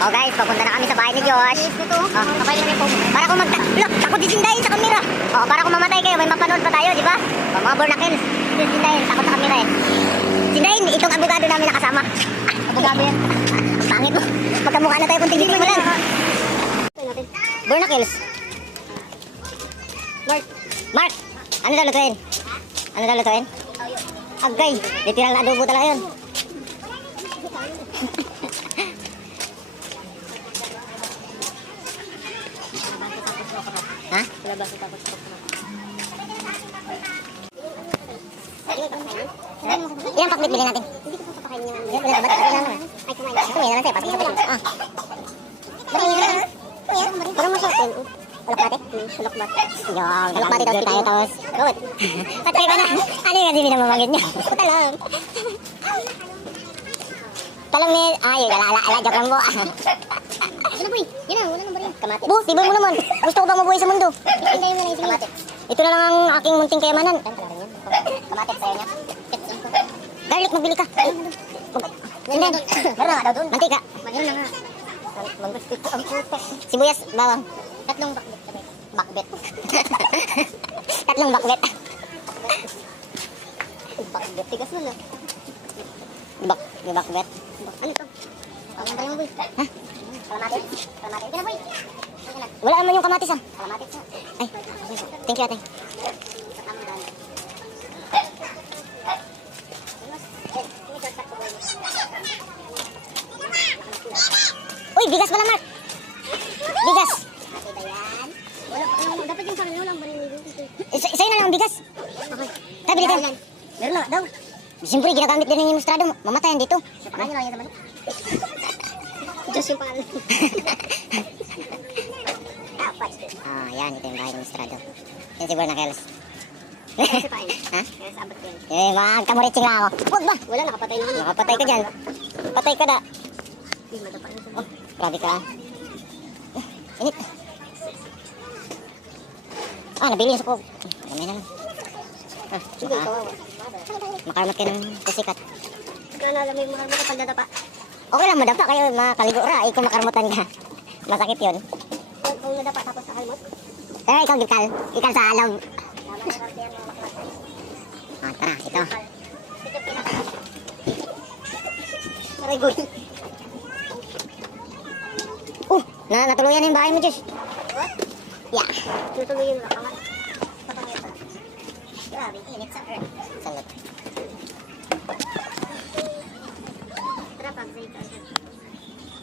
Oh guys, papunta na kami sa bahay ni Josh. Para kung look, ako disindahin sa kamera. Oh, para kung mamatay kayo, may mapanood pa tayo, di ba? Oh, mga Bornakels, disindahin, takot sa kamera eh. Sindahin, itong abogado namin nakasama. Abogado yan. Ang pangit mo. Pagkamukha na tayo kung tingin mo lang. Bornakels. Mark, ano daw lutuin? Ano daw lutuin? Agay, litirang na adobo talaga yun. Ha? Ilang paklit bilhin natin? Hindi ko papakain niya. Yan, wala ba? Ay, kumain. Kumain naman sa'yo. Pasok sa pala. Parang masarap. Ulok bate? Ulok bate. Yung, ulok bate daw tayo tapos. Good. Patay ka na. Ano yung kasi binamamagit niya? Puta lang. Talong ni... Ay, ala, joke lang mo. Ano boy? Yan na, wala nang baril. Kamatis. Bu, tibay mo naman. Gusto ko bang mabuhay sa mundo? Hintayin mo na yung kamatis. Ito na lang ang aking munting kayamanan. Kamatis sa'yo niya. Garlic, magbili ka. Hindi. Meron na nga daw doon. Mantika. Meron na nga. Ang puta. Sibuyas, bawang. Tatlong bakbet. Bakbet. Tatlong bakbet. Bakbet. Tigas mo na. Bakbet. Ano ito? Ang tayo mo boy. Ha? Kamatis. Kamatis. Kaya boy. Wala naman yung kamatis ah. Kamatis ha. Ay. Thank you ate. Uy, bigas pala Mark. Bigas. Dapat yung pangalawa lang baril. Sa'yo na lang ang bigas. Okay. Tabili ka. Meron na daw. Siyempre, ginagamit din ng ilustrado. Mamatayan dito. Ano lang yan naman? Diyos yung pangalan. Ah, yan. Ito yung bahay ng ilustrado. Yan si Bornakels. Ha? Eh, magkamuritsing lang ako. Huwag ba? Wala, nakapatay naman. Nakapatay ka dyan. Patay ka na. Oh, grabe ka. Init. Ah, nabili yung sukog. Dami naman. Ah, makarmat ka ng kusikat. Kaya alam mo yung makarmat ka pagdadapa. Okay lang, madapa kayo, makaligo ra. Kung makarmutan ka, masakit yun. Kung nadapa tapos nakalmot. Pero ikaw, Gikal sa alam. Ah, tara, ito. Aray, boy. Natuluyan na yung bahay mo, Diyos. What? Yeah. Natuloy yung nakamat. Patangay pa. Grabe, init sa earth. Salat. Tara, pag-say ka.